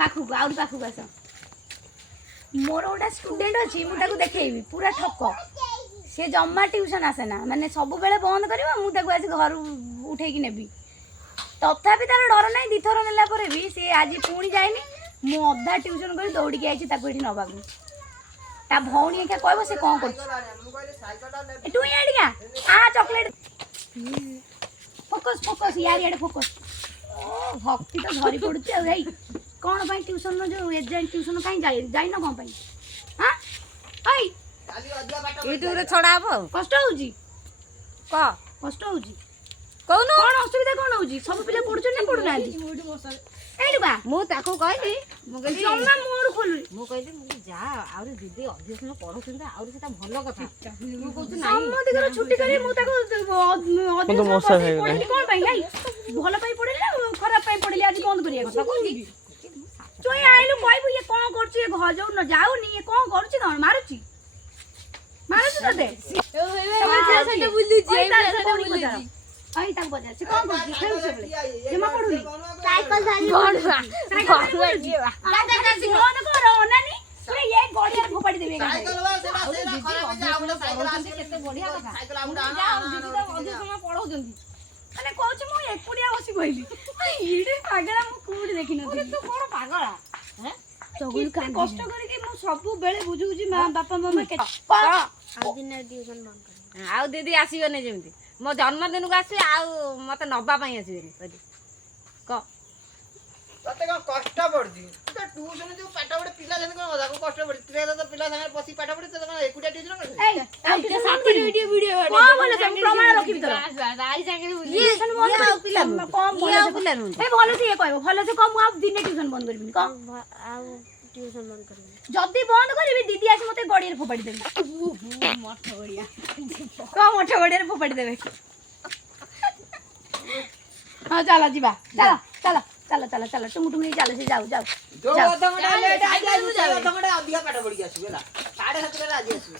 पाखु आउरी पाखु आस मोर गोटा स्टूडेंट अच्छी मुझे देखी पूरा ठक सी जमा ट्यूशन आसे ना माने सब बेले बंद कर मुझे आज घर उठे नेबी तथापि तार डर ना दिथर नेला भी सी आज पुणी जाइनी मु अधा ट्यूशन कर दौड़ी आई नवा ता भौणी क्या कह से कौन कर तू यहाँ आ चॉकलेट फोकस फोकस यार यार फोकस भक्ति तो धरी पड़ुची भाई कौन भाई ट्यूशन जो एजेंट ट्यूशन कहीं जाइन कौन पाई हां ओई यूट्यूब रे छड़ा हबो कष्ट होउची क कष्ट होउची कोन कौन असुविधा कौन होउची सब पिले पढुछ ना पढु नांती एडु बा मु ताको कहली मु कहली जम्मा मोर खोलु मु कहली मु जा आउरी दीदी अधिवेशन पढुछन आउरी सेटा भलो कथा मु कहू नाही सम्मति कर छुट्टी करी मु ताको अधिवेशन पढली कौन पाई गाई भलो पाई पढली ना खराब पाई पढली आज बंद करिया କଥା कहली चोई आइलु कहबु ये कोन करछि ये घर जाऊ न जाउनी ये कोन करछि कोन मारुछि मारुछि तते तमे सेटा बुल्ली जे आई तक बजा से कोन करछि खेलु से बोले जमा पढुनी साइकिल धरी फोन करो नानी पूरे ये गोड़िया फोपाड़ी देबे साइकिल वा सेला सेला खराब जा आपन साइकिल आसे केते बढ़िया कथा साइकिल आउडा दीदी तो अधिक समय पढौजंती माने कहछि मु एकुडिया बसी कहली इडे पागला मु कोडी देखि न तू कोन पागला हैं चगुल का कष्ट करी के मु सब बेले बुझुजी मां बापा मम्मा के आउ दिन ट्यूशन बंद कर आउ दीदी आसीबे जेमती मो जन्मदिन को आसी आउ मते नबा पई आसीबे क तते का कष्ट पड़जी तो ट्यूशन जो पाठ पढ़े पिला जने को जाको कष्ट पड़ी तरे तो पिला संगे बसी पाठ पढ़े तो एकुटिया ट्यूशन कर ए के साथी वीडियो कोन बोले से प्रमाण रखि तर आई संगे ये सन बंद कर पिला कम बोले ये पिला नु ए भले से ये कहबो भले से कम आप दिन ट्यूशन बंद करबिनी क आउ ट्यूशन बंद कर जदी बंद करबी दीदी आसी मते गड़िया फोपाड़ी देबे मठ बढ़िया क मठ गड़िया फोपाड़ी देबे हां चला जीवा चला चला चला चला चला टुंग टुंग चला से जाओ जाओ जो 2 घंटा लेट आ जाए 2 घंटा अधिक पाठ पढ़ी आसी बेला 7:30 रे आज आसी